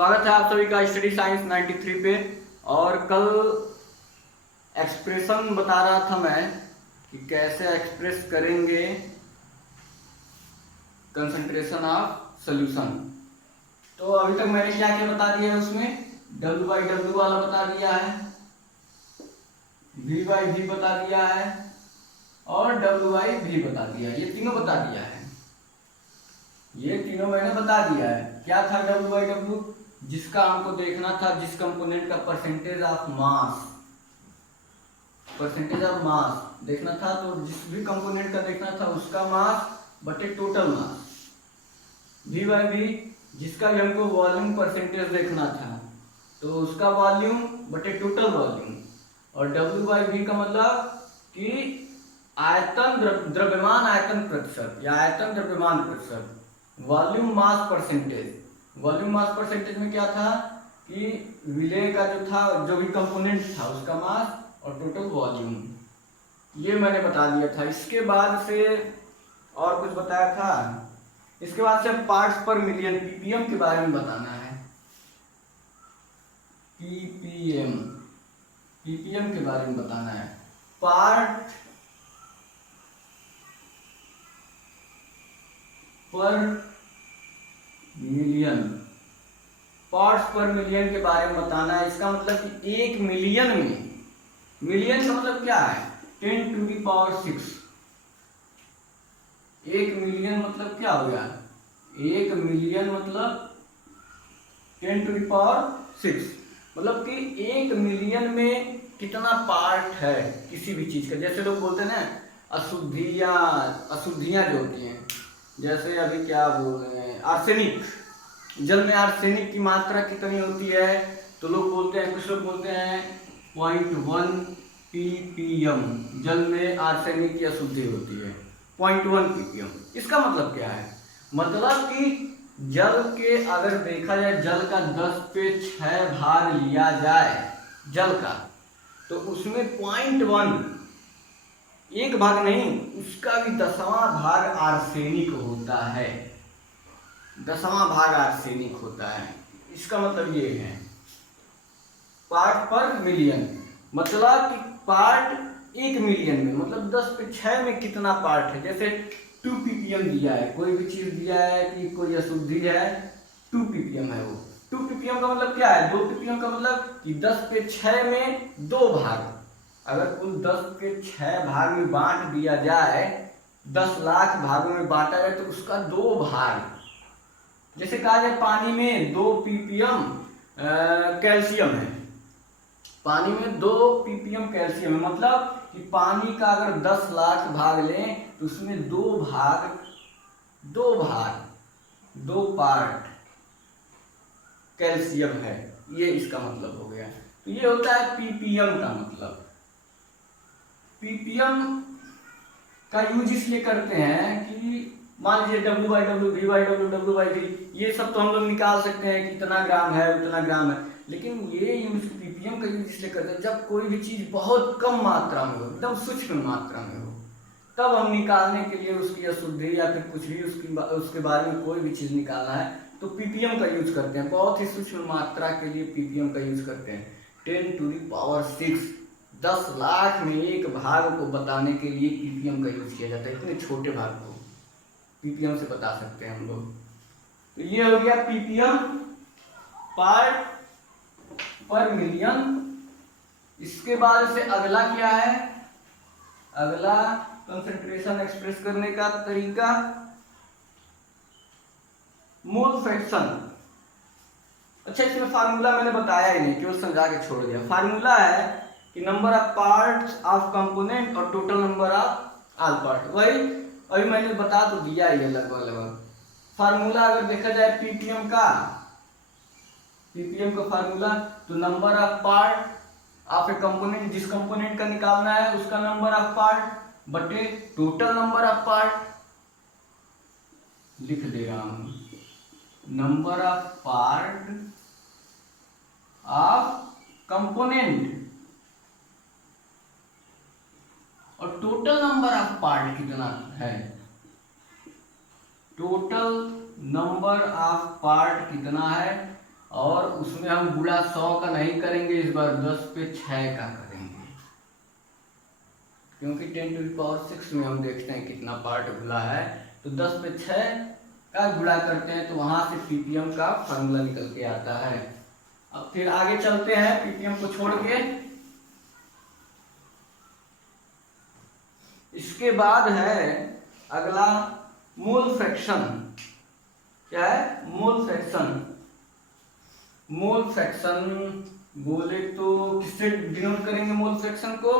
स्वागत है आप सभी का स्टडी साइंस 93 पे। और कल एक्सप्रेशन बता रहा था मैं कि कैसे एक्सप्रेस करेंगे कंसंट्रेशन ऑफ सॉल्यूशन। तो अभी तक मैंने क्या क्या बता दिया है, उसमें W/W वाला बता दिया है, V/V बता दिया है और W/V बता दिया है। ये तीनों बता दिया है, ये तीनों मैंने बता दिया है। क्या था W/W? जिसका हमको देखना था, जिस कंपोनेंट का परसेंटेज ऑफ मास देखना था, तो जिस भी कंपोनेंट का देखना था उसका मास बटे टोटल मास। V/V जिसका भी हमको वॉल्यूम परसेंटेज देखना था, तो उसका वॉल्यूम बटे टोटल वॉल्यूम। और W/V का मतलब कि आयतन द्रव्यमान आयतन प्रतिशत या आयतन द्रव्यमान प्रतिशत, volume mass percentage. Volume mass percentage में क्या था कि विलेय का जो था, जो भी कंपोनेंट था उसका मास और टोटल वॉल्यूम, ये मैंने बता दिया था। इसके बाद से और कुछ बताया था, इसके बाद से पार्ट्स पर मिलियन पीपीएम के बारे में बताना है। पीपीएम के बारे में बताना है। पार्ट पर मिलियन, पार्ट्स पर मिलियन के बारे में बताना है। इसका मतलब कि 1 मिलियन में, मिलियन का मतलब क्या है, 10⁶। 1 मिलियन मतलब क्या हो गया, 1 मिलियन मतलब 10⁶। मतलब कि 1 मिलियन में कितना पार्ट है किसी भी चीज का। जैसे लोग बोलते हैं ना अशुद्धियां जो होती हैं, जैसे अभी क्या बोल रहे हैं, आर्सेनिक। जल में आर्सेनिक की मात्रा कितनी होती है, तो लोग बोलते हैं, कुछ लोग बोलते हैं 0.1 ppm जल में आर्सेनिक की अशुद्धि होती है, 0.1 ppm। इसका मतलब क्या है, मतलब कि जल के, अगर देखा जाए जल का 10⁶ भाग लिया जाए जल का, तो उसमें 0.1, एक भाग नहीं, उसका भी 10वां भाग आर्सेनिक होता है। 10वां भाग आर्सेनिक होता है। इसका मतलब ये है पार्ट पर मिलियन, मतलब कि पार्ट 1 मिलियन में, मतलब 10⁶ में कितना पार्ट है। जैसे 2 ppm दिया है, कोई भी चीज दिया है कि कोई अशुद्धि है, 2 ppm है वो। 2 ppm का मतलब क्या है, 2 ppm का मतलब कि 10⁶ में 2 भाग। अगर कुल 10⁶ भाग में बांट दिया जाए, 10 लाख भागों में बांटा जाए, तो उसका 2 भाग। जैसे कहा जाए पानी में 2 ppm कैल्शियम है, पानी में 2 ppm कैल्शियम है, मतलब कि पानी का अगर 10 लाख भाग लें तो उसमें 2 पार्ट कैल्शियम है। ये इसका मतलब हो गया। तो ये होता है ppm का मतलब। ppm का यूज इसलिए करते हैं कि मान लीजिए W/W, V/W, W/V, ये सब तो हम लोग निकाल सकते हैं कि इतना ग्राम है उतना ग्राम है, लेकिन ये यूज ppm का यूज इसलिए करते हैं जब कोई भी चीज बहुत कम मात्रा में हो, एकदम सूक्ष्म मात्रा में हो, तब हम निकालने के लिए उसकी अशुद्धि या फिर कुछ भी उसके बारे में कोई भी चीज निकालना है तो ppm का यूज करते हैं। बहुत ही सूक्ष्म मात्रा के लिए ppm का यूज करते हैं। 10⁶, 10 लाख में एक भाग को बताने के लिए ppm का यूज किया जाता है। इतने छोटे भाग को ppm से बता सकते हैं हम लोग। तो ये हो गया ppm, पार्ट पर मिलियन। इसके बाद से अगला क्या है, अगला कंसंट्रेशन एक्सप्रेस करने का तरीका, मोल फ्रैक्शन। अच्छा, इसमें फार्मूला मैंने बताया ही नहीं, केवल समझा के छोड़ दिया। फार्मूला है कि number of parts of component और total number of all part. वही अभी मैंने बता तो दिया ही है लगभग। फार्मूला अगर देखा जाए ppm का फार्मूला, तो number of part of A component, जिस कंपोनेंट का निकालना है उसका नंबर ऑफ पार्ट बटे टोटल नंबर ऑफ पार्ट। लिख दे रहा हूं, number of part of component और टोटल नंबर ऑफ पार्ट कितना है, टोटल नंबर ऑफ पार्ट कितना है और उसमें हम गुणा 100 का नहीं करेंगे, इस बार 10 पे 6 का करेंगे, क्योंकि 10⁶ में हम देखते हैं कितना पार्ट गुणा है, तो 10 पे 6 का गुणा करते हैं, तो वहां से पीपीएम का फॉर्मूला निकल के आता है। अब फिर आगे चलते हैं पीपीएम को छोड़ के। इसके बाद है अगला मोल फ्रैक्शन। क्या है? Mole fraction. मोल फ्रैक्शन बोले तो किससे डिनोट करेंगे? मोल फ्रैक्शन को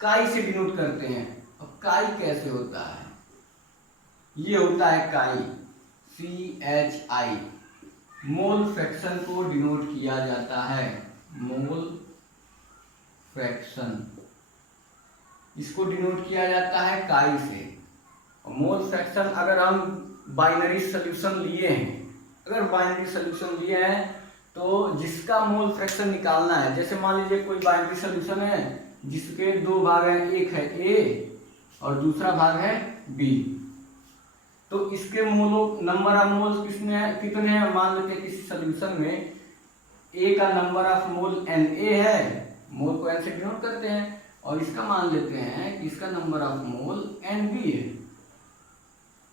काई से डिनोट करते हैं। अब काई कैसे होता है? ये होता है काई, CHI। मोल फ्रैक्शन को डिनोट किया जाता है, मोल फ्रैक्शन, इसको डिनोट किया जाता है काई से। मोल फ्रैक्शन अगर हम बाइनरी सोल्यूशन लिए हैं, अगर बाइनरी सोल्यूशन लिए हैं तो जिसका मोल फ्रैक्शन निकालना है, जैसे मान लीजिए कोई बाइनरी सोल्यूशन है जिसके दो भाग हैं, एक है A और दूसरा भाग है B, तो इसके मोलों नंबर ऑफ मोल्स कितने हैं? मान लेते हैं किसी सोल्यूशन में A का नंबर ऑफ मोल Na है, मोल को N से डिनोट करते हैं, और इसका मान लेते हैं कि इसका नंबर ऑफ मोल Nb है।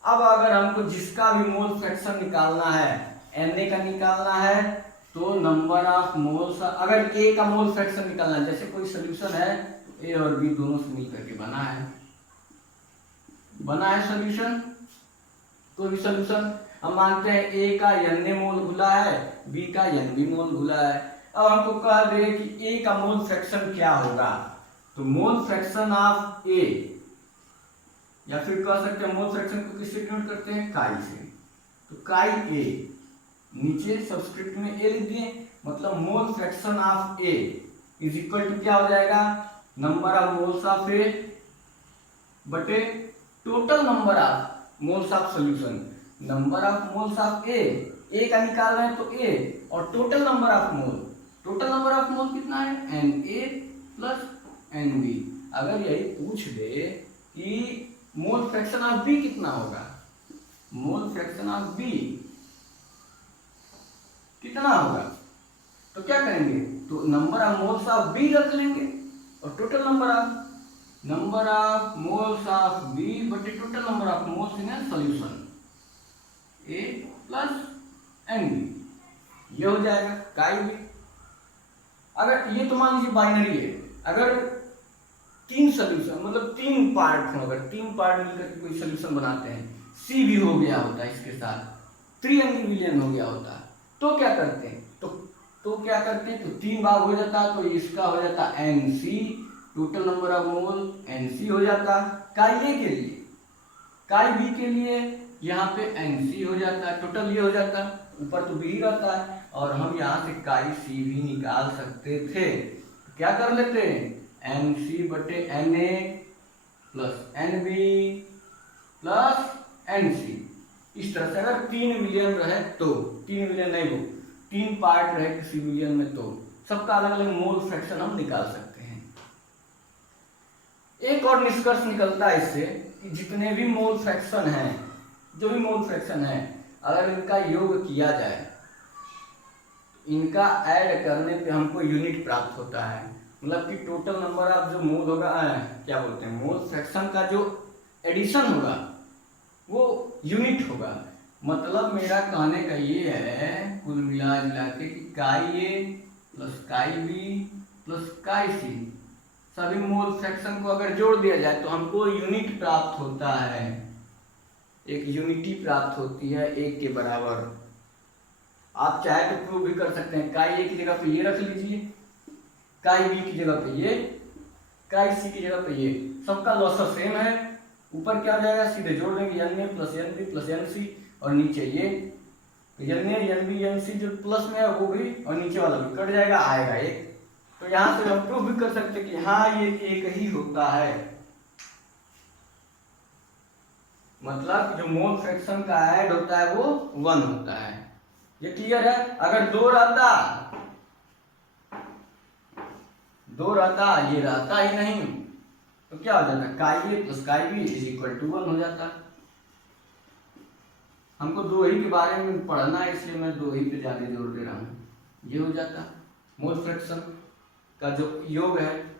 अब अगर हमको जिसका भी मोल फ्रैक्शन निकालना है, Na का निकालना है, तो नंबर ऑफ मोल्स, अगर A का मोल फ्रैक्शन निकालना है, जैसे कोई सोल्यूशन है A और B दोनों से मिलकर के बना है सोल्यूशन, कोई भी सोल्यूशन, हम मानते हैं A का Na मोल घुला है, B का Nb मोल घुला है। अब हमको कह दे कि A का मोल फ्रैक्शन क्या होगा, तो मोल फ्रैक्शन ऑफ A, या फिर कह सकते हैं मोल फ्रैक्शन को किससे डिनोट करते हैं? काई से। तो काई A, नीचे सबस्क्रिप्ट में A लिख दिए, मतलब mole fraction of A is equal to क्या हो जाएगा? Number of moles of A बटे total number of moles of solution. Number of moles of A का निकाल रहे हैं तो A, और टोटल नंबर ऑफ मोल कितना है? Na plus Nb। अगर यही पूछ दे कि मोल फ्रैक्शन ऑफ B कितना होगा, मोल फ्रैक्शन ऑफ B कितना होगा, तो क्या करेंगे? तो number of moles of B रख लेंगे, और total number of moles of B बटे total number of moles in solution A plus Nb, ये हो जाएगा काई B। अगर ये तो मान लीजिए बाइनरी है, अगर तीन सोल्यूशन मतलब तीन पार्ट हो, अगर तीन पार्ट मिलकर कोई सोल्यूशन बनाते हैं, C भी हो गया होता है इसके साथ, 3 विलियन हो गया होता, तो क्या करते हैं? तो क्या करते हैं? तो 3 भाग हो जाता, तो इसका हो जाता Nc, total number of mole Nc हो जाता काई A के लिए, काई B के लिए यहाँ पे Nc हो जाता, टोटल ये हो जाता, ऊपर तो B रहता है, और हम यहाँ से काई C भी निकाल सकते थे। तो क्या कर लेते हैं? Nc बटे Na plus Nb plus Nc। इस तरह से अगर 3 मिलियन रहे तो, 3 मिलियन नहीं हो, 3 पार्ट रहे किसी मिलियन में, तो सबका अलग अलग मोल फ्रैक्शन हम निकाल सकते हैं। एक और निष्कर्ष निकलता है इससे कि जितने भी मोल फ्रैक्शन हैं, जो भी मोल फ्रैक्शन है, अगर इनका योग किया जाए, इनका ऐड करने पे हमको यूनिट प्राप्त होता है, मतलब कि टोटल नंबर ऑफ जो मोल होगा, क्या बोलते हैं, मोल फ्रैक्शन का जो एडिशन होगा वो यूनिट होगा। मतलब मेरा कहने का ये है कुल मिला के कि काई A plus chi B plus chi C, सभी मोल फ्रैक्शन को अगर जोड़ दिया जाए तो हमको यूनिट प्राप्त होता है, एक यूनिटी प्राप्त होती है 1 के बराबर। आप चाहे तो प्रूव भी कर सकते हैं, काई A की जगह पे ये रख लीजिए, काई B की जगह पे ये, काई C की जगह पे ये, सबका लॉसर सेम है, ऊपर क्या हो जाएगा? सीधे जोड़ देंगे Na plus Nb plus Nc, और नीचे ये Na Nb Nc जो प्लस में है वो भी, और नीचे वाला भी कट जाएगा, आएगा 1। तो यहाँ से हम प्रूव भी कर सकते हैं कि हाँ ये एक ही होता है, मतलब जो मोल फ्रैक्शन का ऐड होता है वो 1 होता है। ये क्लियर है? अगर 2 रहता, ये रहता ही नहीं, तो क्या हो जाता? Chi A plus chi B is equal to 1 हो जाता। हमको दो ही के बारे में पढ़ना है, इसलिए मैं दो ही पे ज़्यादा जोर दे रहा हूँ। ये हो जाता मोल फ्रैक्शन का जो योग है,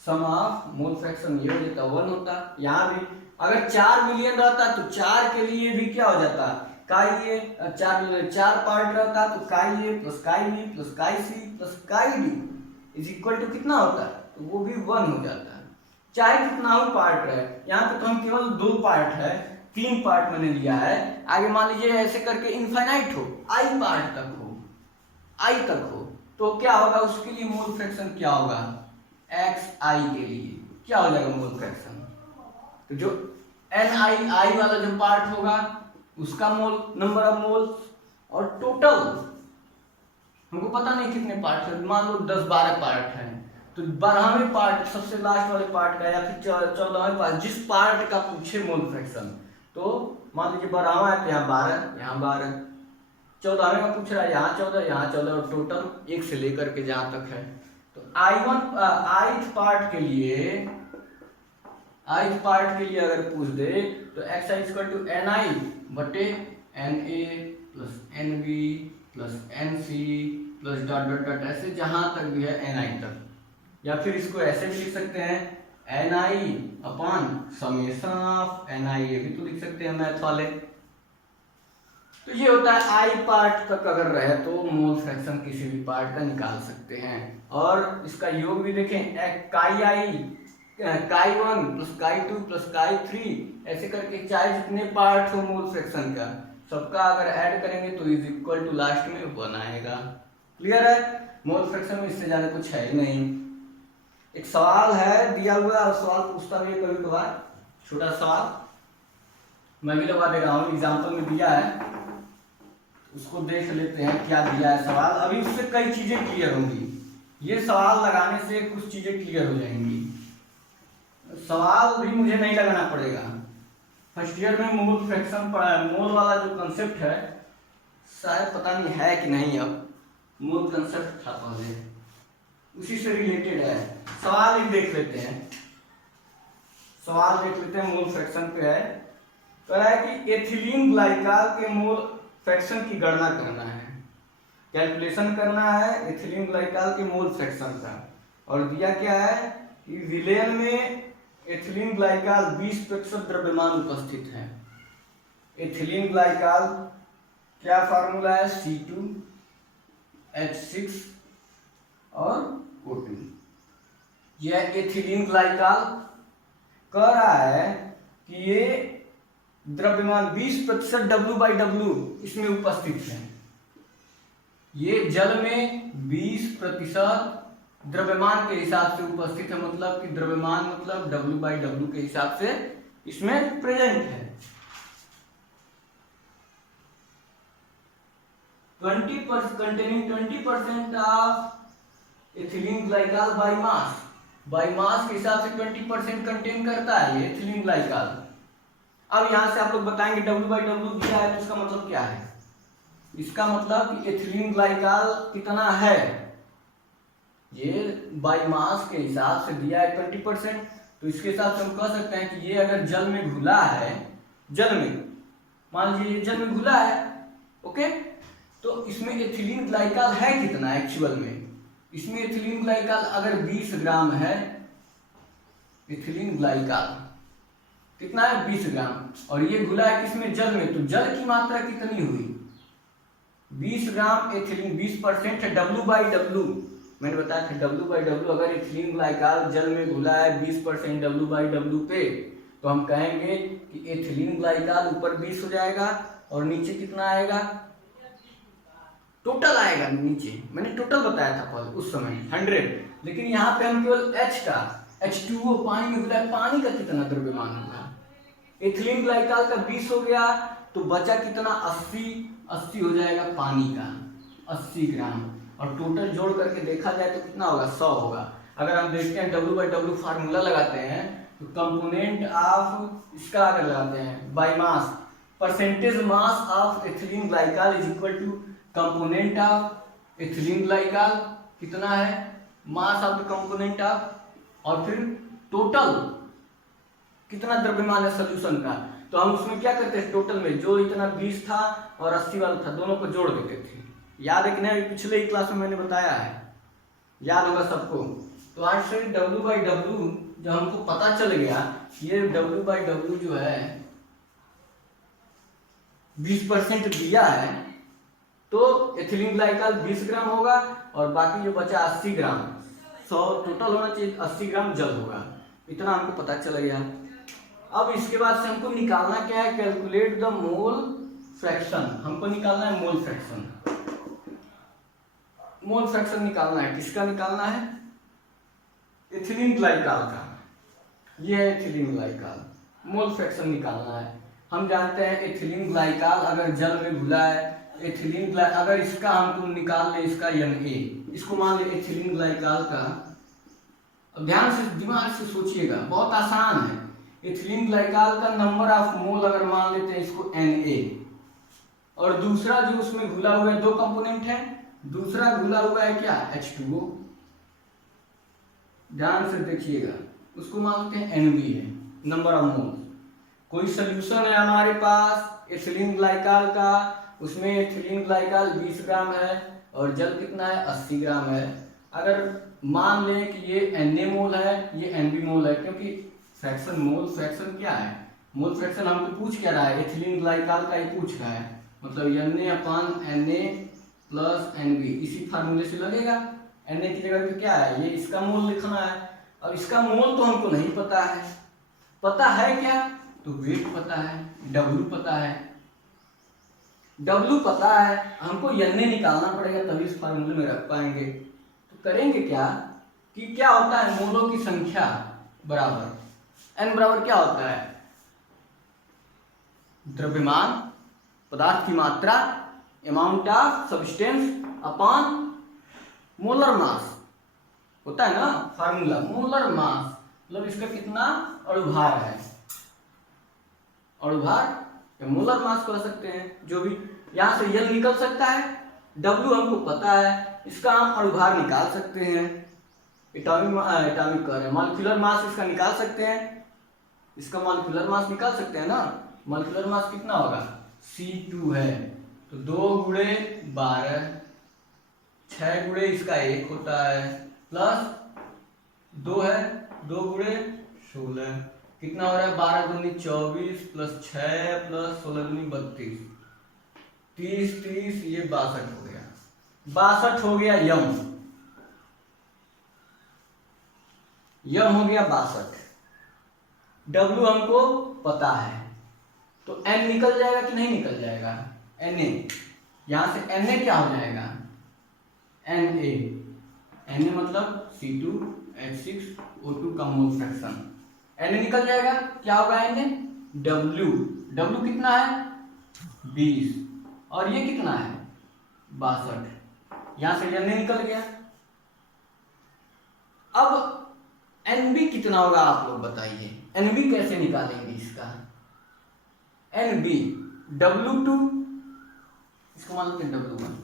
सम ऑफ मोल फ्रैक्शन ये हो जाता 1 होता। यहाँ भी अगर 4 मिलियन रहता तो 4 के लिए भी क्या हो जाता, काई ए, 4 पार्ट रहता तो chi A plus chi B plus chi C plus chi D is equal to कितना होता, तो वो भी 1 हो जाता है, चाहे कितना हो पार्ट रहे। यहाँ पे तो हम केवल 2 पार्ट है, 3 पार्ट मैंने लिया है। आगे मान लीजिए ऐसे करके इनफाइनाइट हो, आई पार्ट तक हो, आई तक हो, तो क्या होगा उसके लिए मोल फ्रैक्शन क्या होगा, एक्स आई के लिए क्या हो जाएगा मोल फ्रैक्शन, तो जो एन आई आई वाला जो पार्ट होगा उसका मोल नंबर ऑफ मोल, और टोटल हमको पता नहीं कितने पार्ट है, मान लो 10-12 पार्ट है, तो 12वें पार्ट सबसे लास्ट वाले पार्ट का या फिर 14वें पार्ट जिस पार्ट का पूछे मोल फ्रैक्शन, तो मान लीजिए 12वां है तो यहाँ 12, यहाँ 12, 14वें का पूछ रहा है यहाँ 14, यहाँ 14, और टोटल 1 से लेकर के जहाँ तक है। तो आइथ पार्ट के लिए अगर पूछ दे तो X I equal to N I बटे N A plus N B plus N C plus dot dot dot ऐसे जहां तक भी है एन आई तक, या फिर इसको ऐसे भी लिख सकते हैं N I upon summation of N I, ये भी तो लिख सकते हैं मैथ वाले। तो ये होता है आई पार्ट तक अगर रहे तो मोल फ्रैक्शन किसी भी पार्ट का निकाल सकते हैं। और इसका योग भी देखें, काई आई काई 1 प्लस काई 2 प्लस काई 3 ऐसे करके चाहे जितने पार्ट हो मोल फ्रैक्शन का सबका अगर ऐड करेंगे तो इज इक्वल टू लास्ट में 1 आएगा। क्लियर है, मोल फ्रैक्शन में इससे ज्यादा कुछ है ही नहीं। एक सवाल है दिया हुआ है, सवाल पूछता भी कभी कभार, छोटा सवाल मैं भी लगा दे रहा हूँ, एग्जाम्पल में दिया है, उसको देख लेते हैं क्या दिया है सवाल। अभी उससे कई चीजें क्लियर होंगी, ये सवाल लगाने से कुछ चीजें क्लियर हो जाएंगी। सवाल भी मुझे नहीं लगाना पड़ेगा, फर्स्ट ईयर में मोल फ्रैक्शन पढ़ा है, मोल वाला जो कंसेप्ट है शायद पता नहीं है कि नहीं, अब मोल कंसेप्ट था पहले, उसी से रिलेटेड है। सवाल एक देख लेते हैं, मोल फ्रैक्शन पे है, कह रहा है कि एथिलीन ग्लाइकॉल के मोल फ्रैक्शन की गणना करना है, कैलकुलेशन करना है एथिलीन ग्लाइकॉल के मोल फ्रैक्शन का, और दिया क्या है कि विलेन में एथिलीन ग्लाइकॉल 20% द्रव्यमान उपस्थित है। एथिलीन ग्लाइकॉल क्या फार्मूला है, C2H6 और O2। यह एथिलीन ग्लाइकॉल कह रहा है कि ये द्रव्यमान 20% W/W इसमें उपस्थित है। ये जल में 20% द्रव्यमान के हिसाब से उपस्थित है, मतलब कि द्रव्यमान मतलब W/W के हिसाब से इसमें प्रेजेंट है। 20% of ethylene glycol by mass के हिसाब से 20% कंटेन करता है ये एथिलीन ग्लाइकॉल। अब यहां से आप लोग बताएंगे W/W दिया है तो इसका मतलब क्या है, इसका मतलब कि एथिलीन ग्लाइकॉल कितना है, ये बाय मास के हिसाब से दिया है 20%, तो इसके हिसाब से हम कह सकते हैं कि ये अगर जल में घुला है, जल में मान लीजिए जल में घुला है, ओके, तो इसमें एथिलीन ग्लाइकॉल है कितना एक्चुअल में, इसमें एथिलीन ग्लाइकॉल अगर 20 ग्राम है, एथिलीन ग्लाइकॉल कितना है 20 ग्राम, और ये घुला है किसमें, जल में, तो जल की मात्रा कितनी हुई 20 ग्राम एथिलीन, 20% है W/W, मैंने बताया था W/W, अगर एथिलीन ग्लाइकॉल जल में घुला है 20% W/W पे, तो हम कहेंगे कि एथिलीन ग्लाइकॉल ऊपर 20 हो जाएगा और नीचे कितना आएगा, टोटल आएगा नीचे, मैंने टोटल बताया था पहले उस समय 100, लेकिन यहाँ पे हम केवल H का H2O पानी में घुला है, पानी का कितना द्रव्यमान होगा, एथिलीन ग्लाइकॉल का 20 हो गया तो बचा कितना 80 हो जाएगा पानी का 80 ग्राम, और टोटल जोड़ करके देखा जाए तो कितना होगा 100 होगा। अगर हम देखते हैं W/W फार्मूला लगाते हैं तो कंपोनेंट ऑफ इसका अगर लगाते हैं by mass, percentage mass of ethylene glycol is equal to component of ethylene glycol कितना है, mass of the component of, और फिर टोटल कितना द्रव्यमान है सोल्यूशन का, तो हम उसमें क्या करते थे, टोटल में जो इतना 20 था और 80 वाला था, दोनों को जोड़ देते थे। याद है कि नहीं, पिछले ही क्लास में मैंने बताया है, याद होगा सबको। तो आज से W/W जब हमको पता चल गया ये W/W जो है 20% दिया है, तो एथिलीन ग्लाइकॉल 20 ग्राम होगा और बाकी जो बचा 80 ग्राम, 100 टोटल होना चाहिए, 80 ग्राम जल होगा। इतना हमको पता चल गया। अब इसके बाद से हमको निकालना क्या है, कैलकुलेट द मोल फ्रैक्शन। हमको निकालना है मोल फ्रैक्शन। मोल फ्रैक्शन निकालना है, किसका निकालना है, एथिलीन ग्लाइकॉल का। ये है एथिलीन ग्लाइकॉल, मोल फ्रैक्शन निकालना है। हम जानते हैं एथिलीन ग्लाइकॉल अगर जल में घुला है, एथिलीन अगर इसका हमको निकाल ले, इसका Na, इसको मान ले एथिलीन ग्लाइकॉल का। अब ध्यान से दिमाग से सोचिएगा, बहुत आसान है। एथिलीन ग्लाइकॉल का नंबर ऑफ मोल अगर मान लेते हैं इसको Na, और दूसरा जो उसमें घुला हुआ है, दो कंपोनेंट है, दूसरा घुला हुआ है क्या, H2O। ध्यान से देखिएगा, उसको मानते हैं Nb है, नंबर ऑफ मोल। कोई सोल्यूशन है हमारे पास एथिलीन ग्लाइकॉल का, उसमें एथिलीन ग्लाइकॉल 20 ग्राम है और जल कितना है, 80 ग्राम है। अगर मान लें कि ये Na मोल है, ये Nb मोल है, क्योंकि फ्रैक्शन, मोल फ्रैक्शन क्या है, मोल फ्रैक्शन हमको पूछ क्या रहा है, एथिलीन ग्लाइकॉल का ही पूछ रहा है, मतलब Na/Na + Nb, इसी फार्मूले से लगेगा। Na की जगह पे क्या है, ये इसका मोल लिखना है। अब इसका मोल तो हमको नहीं पता है, पता है क्या, तो वेट पता है, W पता है, W पता है, हमको Na निकालना पड़ेगा, तभी इस फार्मूले में रख पाएंगे। तो करेंगे क्या कि क्या होता है, मोलों की संख्या बराबर N बराबर क्या होता है, द्रव्यमान, पदार्थ की मात्रा, amount of substance upon molar mass होता है ना फार्मूला, मोलर मास मतलब इसका कितना अणुभार है, अणुभार या मोलर मास कह सकते हैं, जो भी। यहां से N निकल सकता है, W हमको पता है, इसका हम अणुभार निकाल सकते हैं, एटॉमिक मॉलिक्यूलर मास इसका निकाल सकते हैं, इसका मॉलिक्यूलर मास निकाल सकते हैं ना। मॉलिक्यूलर मास कितना होगा, C2 है, तो 2 × 12, 6 × इसका 1 होता है, प्लस 2 है, 2 × 16 कितना हो रहा है, 12 दूनी 24 प्लस 6 प्लस 16 दूनी 32, 30 30, ये 62 हो गया, 62 हो गया यम हो गया 62। W हमको पता है, तो N निकल जाएगा कि नहीं निकल जाएगा, Na, यहां से Na क्या हो जाएगा, Na मतलब C2H6O2 का मोल फ्रैक्शन, Na निकल जाएगा, क्या होगा Na, W कितना है 20 और ये कितना है 62, यहां से Na निकल गया। अब Nb कितना होगा आप लोग बताइए, Nb कैसे निकालेंगे इसका, Nb W2, इसको मान लेते हैं W1,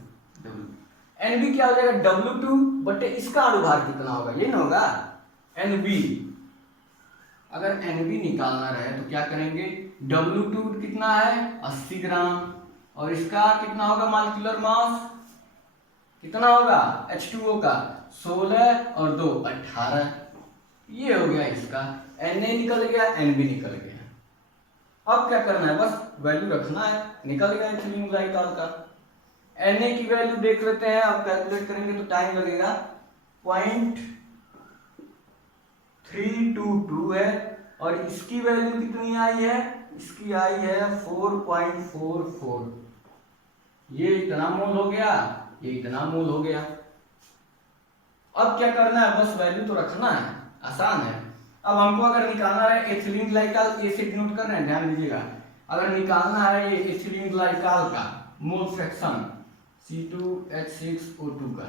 Nb क्या हो जाएगा W2 बटे इसका अणुभार कितना होगा, ये ना होगा Nb। अगर Nb निकालना रहे तो क्या करेंगे, W2 कितना है 80 ग्राम और इसका कितना होगा मॉलिक्यूलर मास कितना होगा H2O का 16 और 2 18, ये हो गया इसका, Na निकल गया, Nb निकल गया। अब क्या करना है, बस वैल्यू रखना है, निकल गया एथिलीन ग्लाइकॉल का। Na की वैल्यू देख लेते हैं, अब कैलकुलेट करेंगे तो टाइम लगेगा, 0.322 है और इसकी वैल्यू कितनी आई है, इसकी आई है 4.44, ये इतना मोल हो गया, ये इतना मोल हो गया। अब क्या करना है, बस वैल्यू तो रखना है, आसान है। अब हमको अगर निकालना है एथिलीन ग्लाइकॉल, ए से डिनोट कर रहे हैं, ध्यान दीजिएगा, अगर निकालना है ये एथिलीन ग्लाइकॉल का मोल फ्रैक्शन C2H6O2 का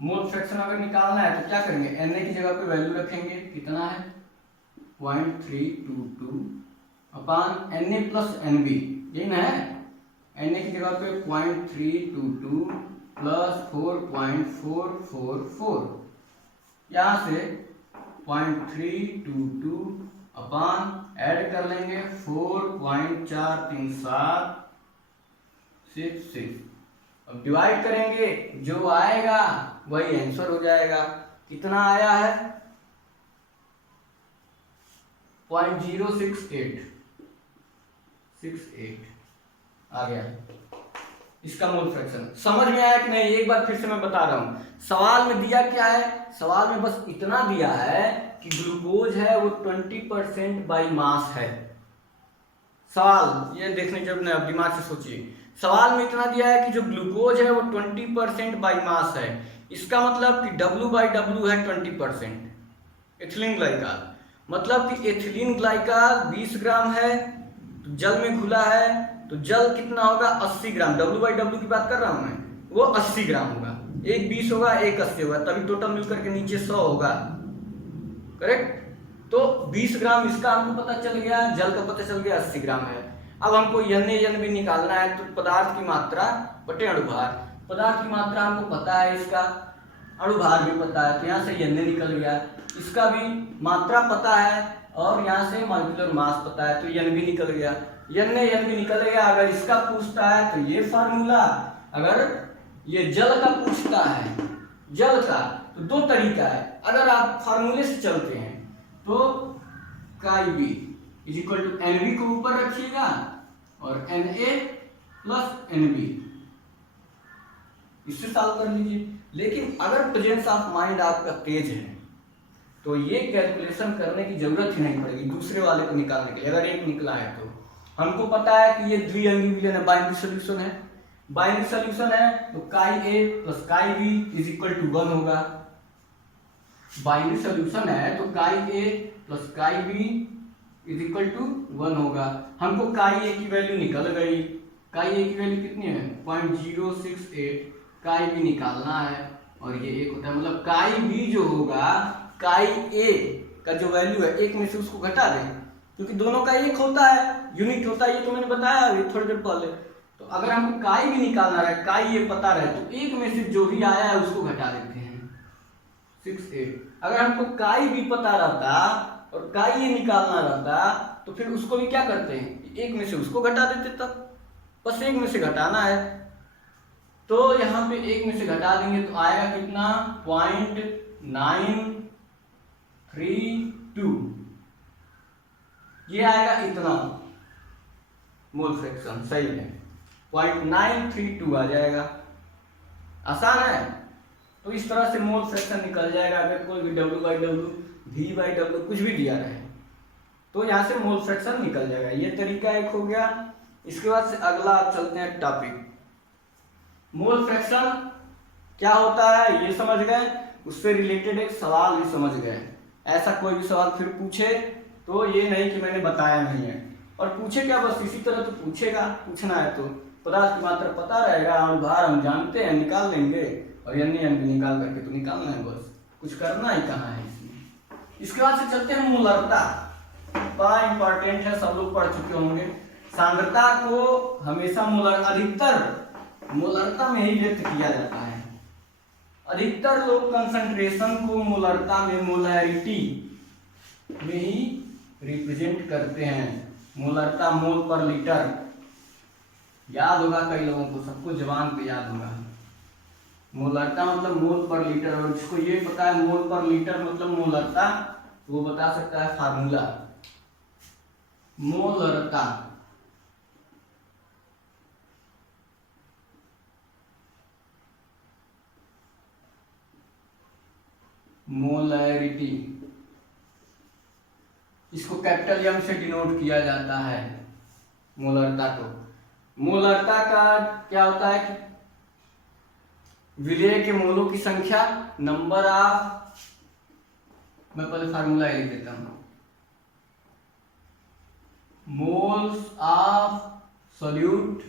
मोल फ्रैक्शन अगर निकालना है तो क्या करेंगे, Na की जगह पे वैल्यू रखेंगे, कितना है 0.322 अपान Na प्लस Nb, यही ना है, Na की जगह पे 0.322 प्लस 4.444, यहाँ से 0.322 अपॉन ऐड कर लेंगे 4.43766। अब डिवाइड करेंगे, जो आएगा वही आंसर हो जाएगा। कितना आया है? 0.068 आ गया इसका मोल फ्रैक्शन। समझ में आया कि नहीं? एक बार फिर से मैं बता रहा हूं, सवाल में दिया क्या है? सवाल में बस इतना दिया है कि ग्लूकोज है वो 20% बाई मास है। सवाल ये देखने जब आप दिमाग से सोचिए, सवाल में इतना दिया है कि जो ग्लूकोज है वो 20% बाई मास है। इसका मतलब कि W/W है 20%। एथिलीन ग्लाइकॉल मतलब कि एथिलीन ग्लाइकॉल 20 ग्राम है, तो जल में घुला है, तो जल कितना होगा? 80 ग्राम। W/W की बात कर रहा हूं मैं, वो 80 ग्राम होगा। एक 20 होगा, एक 80 होगा, तभी टोटल मिलकर के नीचे 100 होगा। करेक्ट? तो 20 ग्राम इसका हमको पता चल गया, जल का पता चल गया 80 ग्राम है। अब हमको NaN भी निकालना है, तो पदार्थ की मात्रा बटे अणुभार। पदार्थ की मात्रा हमको पता है, इसका अणुभार भी पता है, तो यहाँ से Na निकल गया। इसका भी मात्रा पता है और यहाँ से मॉलिक्यूलर मास पता है, तो N भी निकल गया। NaN भी निकल गया। अगर इसका पूछता है तो ये फार्मूला, अगर ये जल का पूछता है, जल का, तो दो तरीका है। अगर आप फार्मूले से चलते हैं तो Chi-B = Nb को ऊपर रखिएगा और Na + Nb, इससे सॉल्व कर लीजिए। लेकिन अगर प्रेजेंस ऑफ माइंड आपका तेज है तो ये कैलकुलेशन करने की जरूरत ही नहीं पड़ेगी दूसरे वाले को निकालने के लिए। अगर एक निकला है तो हमको पता है कि ये द्विअंगी विलयन है, बाइनरी सॉल्यूशन है। बाइनरी सॉल्यूशन है तो Chi-A + Chi-B = 1 होगा। बाइनरी सॉल्यूशन है तो Chi-A + Chi-B = 1 होगा। हमको Chi-A की वैल्यू निकल गई। Chi-A की वैल्यू कितनी है? 0.068। Chi-B निकालना है और ये 1 होता है, मतलब Chi-B जो होगा, Chi-A का जो वैल्यू है, एक में से उसको घटा दें, क्योंकि दोनों का एक होता है, यूनिट होता है। ये तो मैंने बताया अभी थोड़ी देर पहले। तो अगर हमको Chi-B निकालना है, Chi-A पता रहे, तो एक में से जो भी आया है उसको घटा देते हैं, 68। अगर हमको Chi-B पता रहता और Chi-A निकालना रहता तो फिर उसको भी क्या करते हैं, एक में से उसको घटा देते। तब बस एक में से घटाना है, तो यहाँ पे एक में से घटा देंगे तो आएगा कितना? 0.932। ये आएगा इतना मोल फ्रैक्शन। सही है, 0.932 आ जाएगा। आसान है। तो इस तरह से मोल फ्रैक्शन निकल जाएगा। अगर कोई भी W/W, V/W कुछ भी दिया रहे तो यहाँ से मोल फ्रैक्शन निकल जाएगा। ये तरीका एक हो गया। इसके बाद से अगला आप चलते हैं टॉपिक। मोल फ्रैक्शन क्या होता है ये समझ गए, उससे रिलेटेड एक सवाल भी समझ गए। ऐसा कोई भी सवाल फिर पूछे तो ये नहीं कि मैंने बताया नहीं है, और पूछे क्या, बस इसी तरह तो पूछेगा। पूछना है तो पदार्थ की मात्रा पता रहेगा, अणुभार हम जानते हैं, निकाल लेंगे, और NaN भी निकाल करके तो निकालना है, बस कुछ करना ही कहाँ है इसमें। इसके बाद से चलते हैं मोलरता। बड़ा इंपॉर्टेंट है, सब लोग पढ़ चुके होंगे। सांद्रता को हमेशा अधिकतर मोलरता में ही व्यक्त किया जाता है। अधिकतर लोग कंसंट्रेशन को मोलरता में, मोलैरिटी में ही रिप्रेजेंट करते हैं। मोलरता मोल पर लीटर याद होगा कई लोगों को, सबको जबान पे याद होगा। मोलरता मतलब मोल पर लीटर, और जिसको ये पता है मोल पर लीटर मतलब मोलरता, वो बता सकता है फार्मूला। मोलरता मोलैरिटी, इसको कैपिटल M से डिनोट किया जाता है मोलरता को। मोलरता का क्या होता है कि विलेय के मोलों की संख्या, नंबर ऑफ, मैं पहले फार्मूला लिख देता हूं, मोल्स ऑफ सॉल्यूट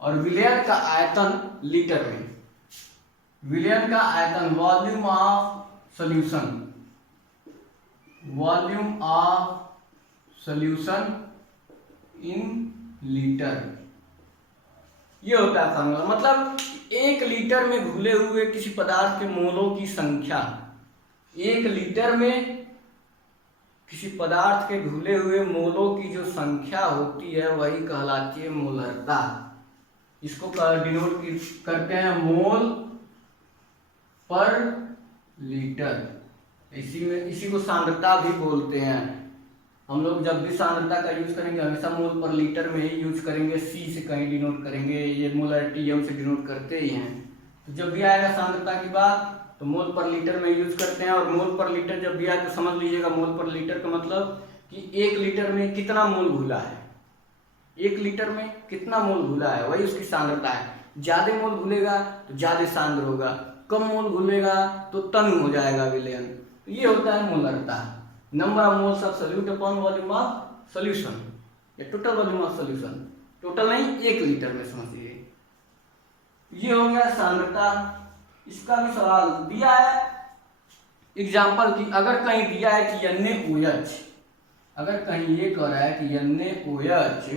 और विलयन का आयतन लीटर में। विलयन का आयतन, volume of solution, volume of solution in litre, ये होता है फार्मूला। मतलब 1 लीटर में घुले हुए किसी पदार्थ के मोलों की संख्या, 1 लीटर में किसी पदार्थ के घुले हुए मोलों की जो संख्या होती है वही कहलाती है मोलरता। इसको डिनोट करते हैं मोल पर लीटर। इसी को सांद्रता भी बोलते हैं। हम लोग जब भी सांद्रता का यूज करेंगे हमेशा मोल पर लीटर में ही यूज करेंगे, सी से कहीं डिनोट करेंगे, ये मोलरिटी एम से डिनोट करते ही हैं। तो जब भी आएगा सांद्रता की बात तो मोल पर लीटर में यूज करते हैं। और मोल पर लीटर जब भी आए तो समझ लीजिएगा मोल पर लीटर का मतलब कि 1 लीटर में कितना मोल घुला है, 1 लीटर में कितना मोल घुला है वही उसकी सांद्रता है। ज्यादा मोल घुलेगा तो ज्यादा सांद्र होगा, कम मोल घुलेगा तो तनु हो जाएगा विलयन। तो ये होता है मोलरता, number of moles of solute upon volume of solution, या total volume of solution. Total नहीं 1 लीटर में समझिए। ये हो गया सांद्रता। इसका भी सवाल दिया है एग्जाम्पल की, अगर कहीं दिया है कि NaOH, अगर कहीं ये कह रहा है कि NaOH,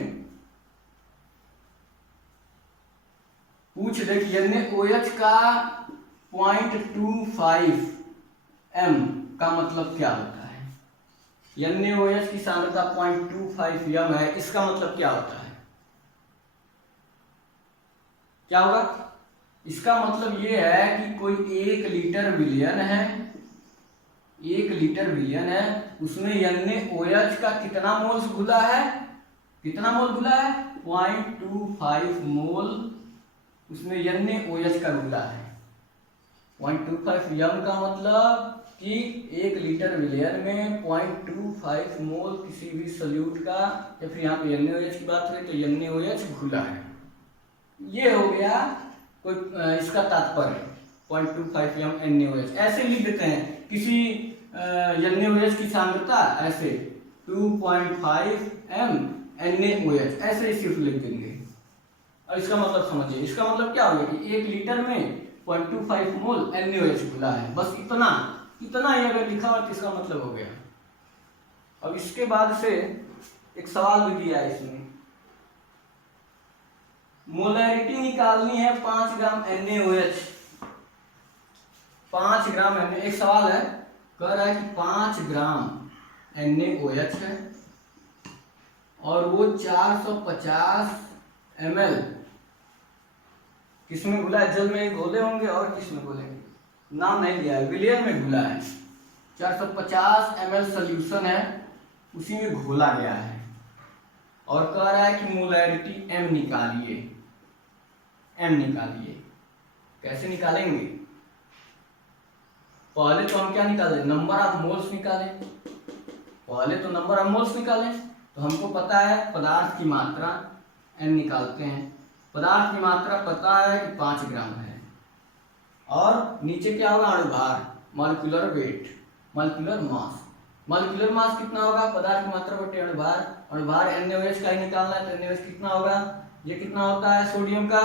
पूछ दे कि NaOH का 0.25 m का मतलब क्या होता है। NaOH की सांद्रता 0.25 m है, इसका मतलब क्या होता है, क्या होगा? इसका मतलब ये है कि कोई 1 लीटर विलयन है, 1 लीटर विलयन है, उसमें NaOH का कितना मोल्स घुला है, कितना मोल घुला है 0.25 मोल उसमें NaOH का घुला है। 0.25 m का मतलब कि 1 लीटर विलयन में 0.25 मोल किसी भी सॉल्यूट का, या फिर यहाँ पे NaOH की बात करें तो NaOH घुला है। ये हो गया कोई इसका तात्पर्य 0.25 m NaOH। ऐसे लिख देते हैं किसी NaOH की सांद्रता ऐसे 2.5 m NaOH, ऐसे सिर्फ लिख देंगे। और इसका मतलब समझिए, इसका मतलब क्या हो गया कि 1 लीटर में 0.25 मोल NaOH घुला है, बस इतना ही अगर लिखा हुआ तो इसका मतलब हो गया। अब इसके बाद से एक सवाल भी दिया है इसमें, मोलैरिटी निकालनी है 5 ग्राम NaOH, 5 ग्राम NaOH। एक सवाल है, कह रहा है कि 5 ग्राम NaOH है और वो 450 ml किसमें घुला है, जल में घोले होंगे और किसमें घोलेंगे, नाम नहीं दिया है, विलयन में घुला है। 450 ml सॉल्यूशन है, उसी में घोला गया है और कह रहा है कि मोलैरिटी m निकालिए, m निकालिए। कैसे निकालेंगे, पहले तो हम क्या निकालें, नंबर ऑफ मोल्स निकालें, पहले तो नंबर ऑफ मोल्स निकालें। तो हमको पता है पदार्थ की मात्रा n निकालते हैं, पदार्थ की मात्रा पता है कि 5 ग्राम है, और नीचे क्या होगा अणुभार, molecular weight, molecular mass. Molecular mass कितना होगा, पदार्थ की मात्रा बटे अणुभार, अणुभार NaOH का ही निकालना है तो NaOH कितना होगा, ये कितना होता है सोडियम का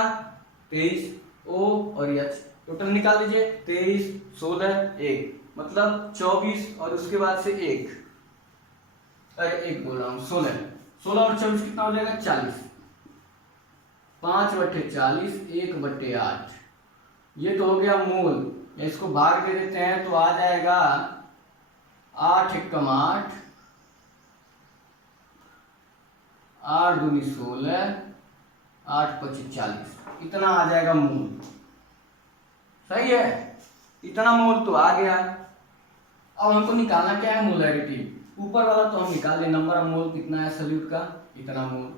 23 O और H, टोटल निकाल लीजिए 23 16 1, मतलब 24 और उसके बाद से 1 बोल रहा हूँ 16 और 24 कितना हो जाएगा 40, 5/40 1/8, ये तो हो गया मोल। इसको भाग दे देते हैं तो आ जाएगा 8 एकम 8, 8 दूनी 16, 8 25 40, इतना आ जाएगा मोल। सही है, इतना मोल तो आ गया। अब हमको निकालना क्या है, मोलैरिटी। ऊपर वाला तो हम निकाल ले, नंबर ऑफ मोल कितना है सॉल्यूट का, इतना मोल,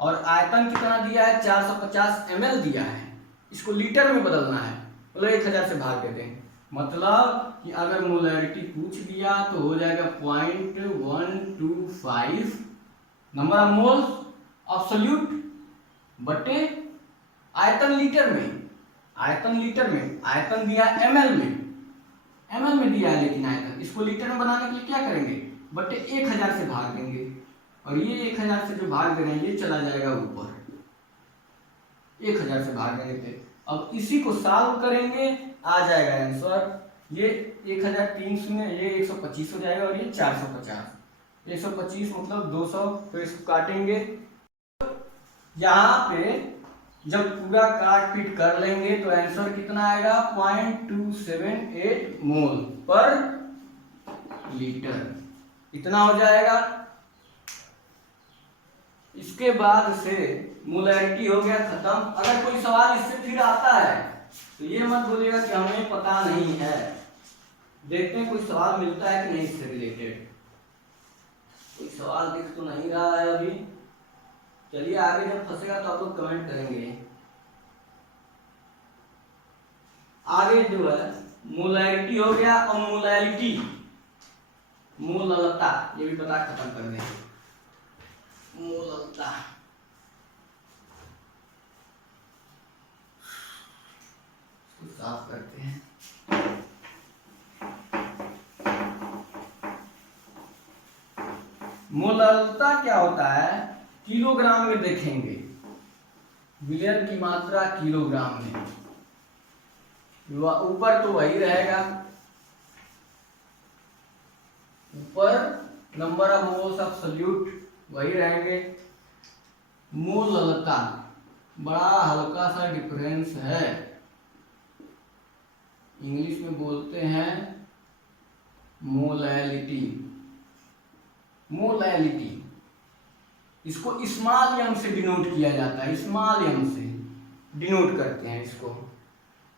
और आयतन कितना दिया है 450 ml दिया है, इसको लीटर में बदलना है, मतलब 1000 से भाग देते हैं। मतलब कि अगर मोलैरिटी पूछ दिया तो हो जाएगा 0.125 number of moles of solute बटे आयतन लीटर में, आयतन लीटर में, आयतन दिया ml में, ml में दिया है लेकिन आयतन, इसको लीटर में बनाने के लिए क्या करेंगे, बटे 1000 से भाग देंगे, और ये 1000 से जो भाग दे रहे हैं ये चला जाएगा ऊपर, 1000 से भाग देंगे थे। अब इसी को सॉल्व करेंगे, आ जाएगा आंसर, ये 1300 ये 125 हो जाएगा और ये 450, 125 मतलब 200, तो इसको काटेंगे। यहाँ पे जब पूरा काट पीट कर लेंगे तो आंसर कितना आएगा, 0.278 मोल पर लीटर, इतना हो जाएगा। इसके बाद से मोलैरिटी हो गया खत्म। अगर कोई सवाल इससे फिर आता है तो ये मत बोलिएगा कि हमें पता नहीं है। देखते हैं कोई सवाल मिलता है कि नहीं इससे रिलेटेड। कोई सवाल दिख तो नहीं रहा है अभी। चलिए आगे जब फंसेगा तो आप लोग कमेंट करेंगे। आगे जो है मोलैरिटी हो गया, और मोलैलिटी, मोललता, ये भी पता खत्म कर देंगे। मोललता साफ करते हैं। मोललता क्या होता है, किलोग्राम में देखेंगे, विलयन की मात्रा किलोग्राम में, ऊपर तो वही रहेगा, ऊपर number of moles of solute वही रहेंगे। मोललता बड़ा हल्का सा डिफरेंस है, इंग्लिश में बोलते हैं मोलैलिटी। मोलैलिटी इसको स्मॉल एम से डिनोट किया जाता है, स्मॉल एम से डिनोट करते हैं इसको।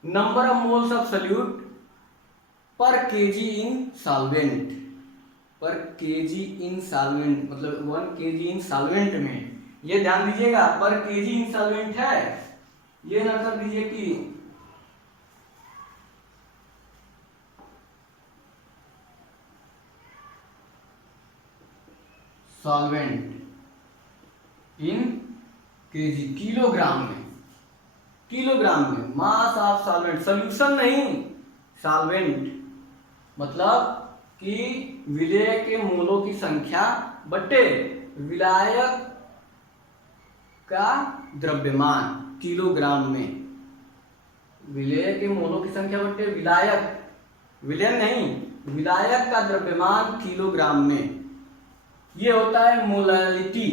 Number of moles of solute पर केजी इन सॉल्वेंट, पर केजी इन सॉल्वेंट मतलब 1 केजी इन सॉल्वेंट में, ये ध्यान दीजिएगा पर केजी इन सॉल्वेंट है, ये ना कर दीजिए कि सॉल्वेंट इन केजी, किलोग्राम में, किलोग्राम में मास ऑफ सॉल्वेंट, सॉल्यूशन नहीं सॉल्वेंट, मतलब कि विलेय के मोलों की संख्या बटे विलायक का द्रव्यमान किलोग्राम में, विलेय के मोलों की संख्या बटे विलायक, विलयन नहीं विलायक का द्रव्यमान किलोग्राम में, ये होता है मोलैलिटी,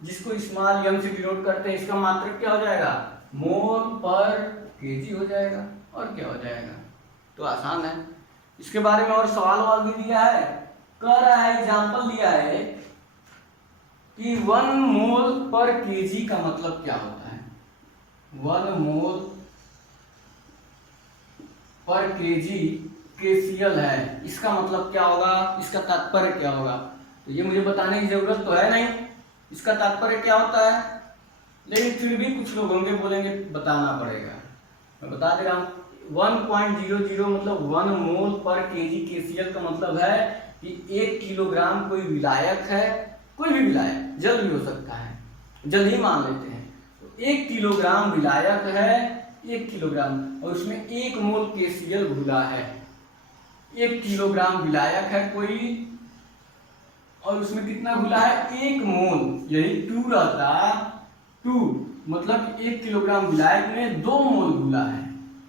जिसको स्मॉल एम से डिनोट करते हैं। इसका मात्रक क्या हो जाएगा, मोल पर केजी हो जाएगा, और क्या हो जाएगा, तो आसान है। इसके बारे में और सवाल भी दिया है, कह रहा है एग्जाम्पल दिया है कि 1 मोल पर केजी का मतलब क्या होता है, 1 मोल पर केजी KCl है, इसका मतलब क्या होगा, इसका तात्पर्य क्या होगा। तो ये मुझे बताने की जरूरत तो है नहीं इसका तात्पर्य क्या होता है, लेकिन फिर भी कुछ लोग होंगे बोलेंगे बताना पड़ेगा, मैं बता दे रहा हूँ। 1.00 मतलब 1 मोल पर केजी KCl का मतलब है कि 1 किलोग्राम कोई विलायक है, कोई भी विलायक, जल भी हो सकता है, जल ही मान लेते हैं, तो 1 किलोग्राम विलायक है, 1 किलोग्राम, और उसमें 1 मोल KCl घुला है, 1 किलोग्राम विलायक है कोई, और उसमें कितना घुला है, 1 मोल, यही 2 रहता, 2 मतलब 1 किलोग्राम विलायक में 2 मोल घुला है,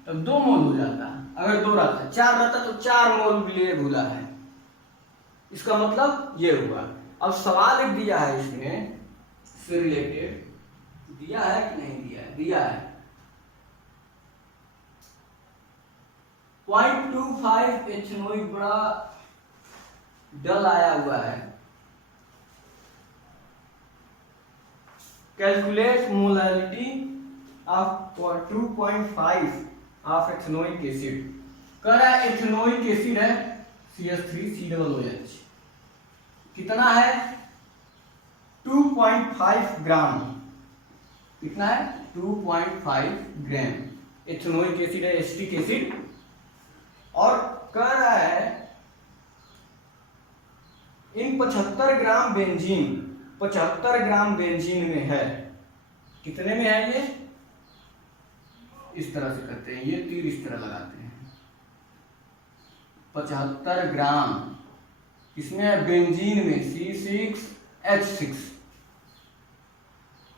तब 2 मोल हो जाता। अगर 2 रहता, 4 रहता तो 4 मोल विलेय घुला है, इसका मतलब ये हुआ। अब सवाल एक दिया है इसमें से रिलेटेड, दिया है कि नहीं दिया है, दिया है 0.25 एथेनॉइक, बड़ा डल आया हुआ है। Calculate molality of 2.5 of ethanoic acid, कह रहा है एथेनोइक एसिड है CH3COOH, कितना है 2.5 ग्राम, कितना है 2.5 ग्राम एथेनोइक एसिड है, एसिटिक एसिड, और कह रहा है इन 75 ग्राम बेंजीन, 75 ग्राम बेंजीन में है, कितने में है ये, इस तरह से करते हैं, ये तीर इस तरह लगाते हैं, 75 ग्राम इसमें है बेंजीन में C6H6,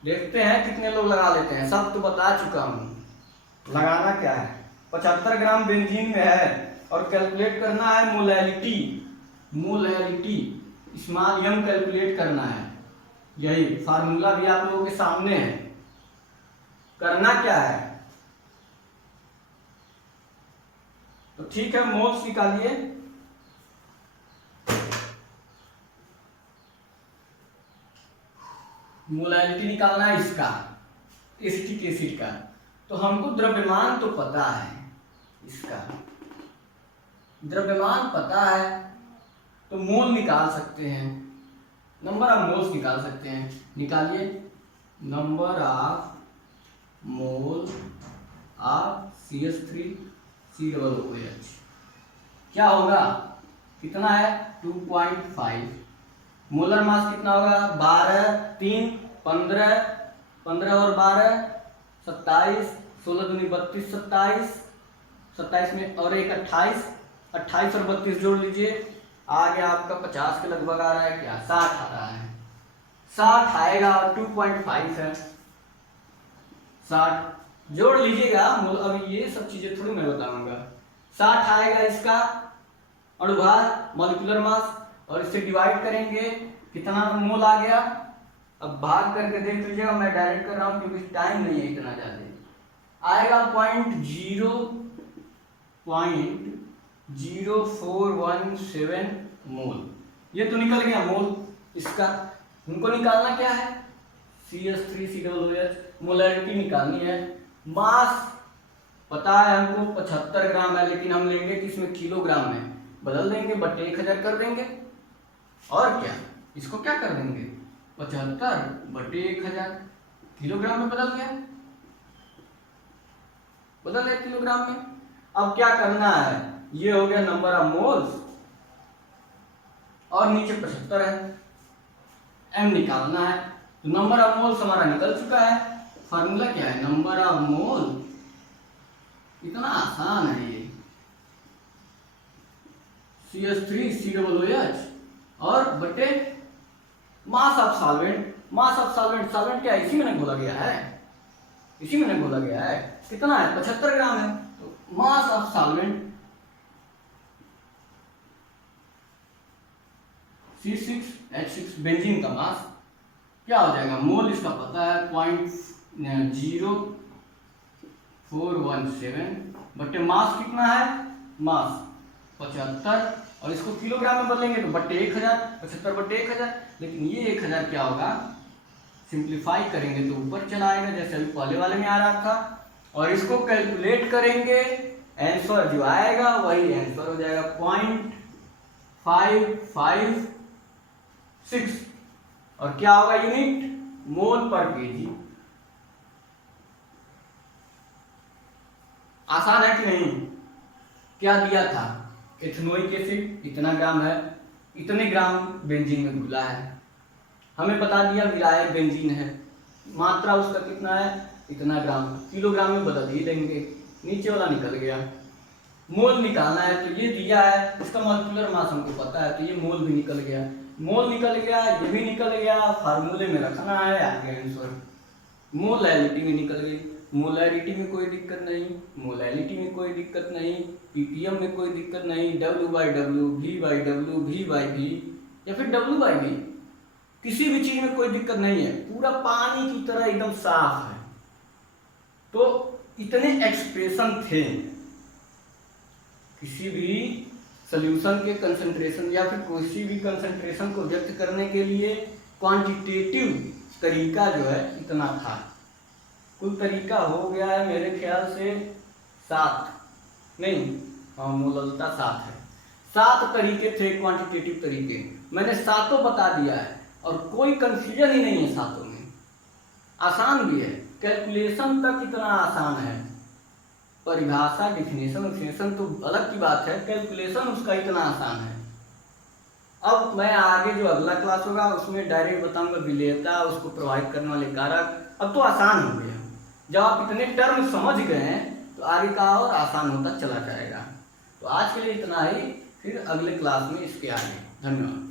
देखते हैं कितने लोग लगा लेते हैं, सब तो बता चुका हूं, लगाना क्या है, 75 ग्राम बेंजीन में है, और कैलकुलेट करना है molality, molality small m calculate करना है। यही फार्मूला भी आप लोगों के सामने है। करना क्या है, तो ठीक है, मोल्स निकालिए। मोलैलिटी निकालना है इसका, एसिटिक एसिड का। तो हमको द्रव्यमान तो पता है, इसका द्रव्यमान पता है, तो मोल निकाल सकते हैं, नंबर ऑफ मोल्स निकाल सकते हैं। निकालिए, number of mole of CH3COOH क्या होगा, कितना है 2.5। मोलर मास कितना होगा 12, 3, 15, 15 और 12 27, 16 दूनी 32, 27, 27 में और एक 28, 28 और 32 जोड़ लीजिए, आ गया आपका 50 के लगभग आ रहा है, क्या 60 आ रहा है, 60 आएगा और 2.5 है, 60 जोड़ लीजिएगा। अब ये सब चीजें थोड़ी मैं बताऊंगा। 60 आएगा इसका अणुभार मॉलिक्यूलर मास, और इससे डिवाइड करेंगे कितना मोल आ गया। अब भाग करके देख लीजिएगा, मैं डायरेक्ट कर रहा हूं क्योंकि टाइम नहीं है इतना ज्यादा। आएगा 0.0417 मोल। ये तो निकल गया मोल इसका। हमको निकालना क्या है, CH3COOH मोलैरिटी निकालनी है। मास पता है हमको 75 ग्राम है, लेकिन हम लेंगे किसमें, किलोग्राम में, बदल देंगे, बटे 1000 कर देंगे, और क्या, इसको क्या कर देंगे 75 बटे 1000, किलोग्राम में बदल गया, बदल गया किलोग्राम में। अब क्या करना है, ये हो गया नंबर ऑफ मोल्स, और नीचे 75 है, m निकालना है। तो नंबर ऑफ मोल्स हमारा निकल चुका है। फार्मूला क्या है, नंबर ऑफ मोल, इतना आसान है ये, CH3COOH और बटे mass of solvent. Mass of solvent, solvent क्या इसी में घोला गया है, इसी में घोला गया है, कितना है 75 ग्राम है। तो mass of solvent C6H6 benzene का मास क्या हो जाएगा, मोल इसका पता है 0.0417 बटे मास कितना है, मास 75, और इसको किलोग्राम में बदलेंगे तो बटे 1000, 75 बटे 1000। लेकिन ये 1000 क्या होगा, सिंप्लीफाई करेंगे तो ऊपर चला आएगा, जैसे अभी पहले वाले में आ रहा था, और इसको कैलकुलेट करेंगे, आंसर जो आएगा वही आंसर हो जाएगा 0.556, और क्या होगा यूनिट, मोल पर केजी। आसान है कि नहीं। क्या दिया था, एथेनोइक एसिड इतना ग्राम है, इतने ग्राम बेंजीन में घुला है, हमें बता दिया विलायक बेंजीन है, मात्रा उसका कितना है, इतना ग्राम, किलोग्राम में बदल ही देंगे, नीचे वाला निकल गया। मोल निकालना है तो ये दिया है, इसका मॉलिक्यूलर मास हमको पता है, तो ये मोल भी निकल गया, मोल निकल गया, ये भी निकल गया, फार्मूले में रखना है, आगे आंसर। मोलैलिटी में निकल गई, मोलैरिटी में कोई दिक्कत नहीं, मोलैलिटी में कोई दिक्कत नहीं, ppm में कोई दिक्कत नहीं, W/W, V/W, V/V या फिर W/V, किसी भी चीज में कोई दिक्कत नहीं है, पूरा पानी की तरह एकदम साफ है। तो इतने एक्सप्रेशन थे किसी भी सॉल्यूशन के कंसंट्रेशन या फिर किसी भी कंसंट्रेशन को व्यक्त करने के लिए, क्वांटिटेटिव तरीका जो है इतना था। कुल तरीका हो गया है मेरे ख्याल से 7, नहीं हाँ मोललता 7 है, 7 तरीके थे क्वांटिटेटिव तरीके, मैंने 7 बता दिया है, और कोई कंफ्यूजन ही नहीं है 7 में, आसान भी है, कैलकुलेशन तक इतना आसान है, परिभाषा डिफिनेशन तो अलग की बात है, कैलकुलेशन उसका इतना आसान है। अब मैं आगे जो अगला क्लास होगा उसमें डायरेक्ट बताऊंगा विलेयता, उसको प्रभावित करने वाले कारक। अब तो आसान हो गया, जब आप इतने टर्म समझ गए हैं तो आगे का और आसान होता चला जाएगा। तो आज के लिए इतना ही, फिर अगले क्लास में इसके आगे। धन्यवाद।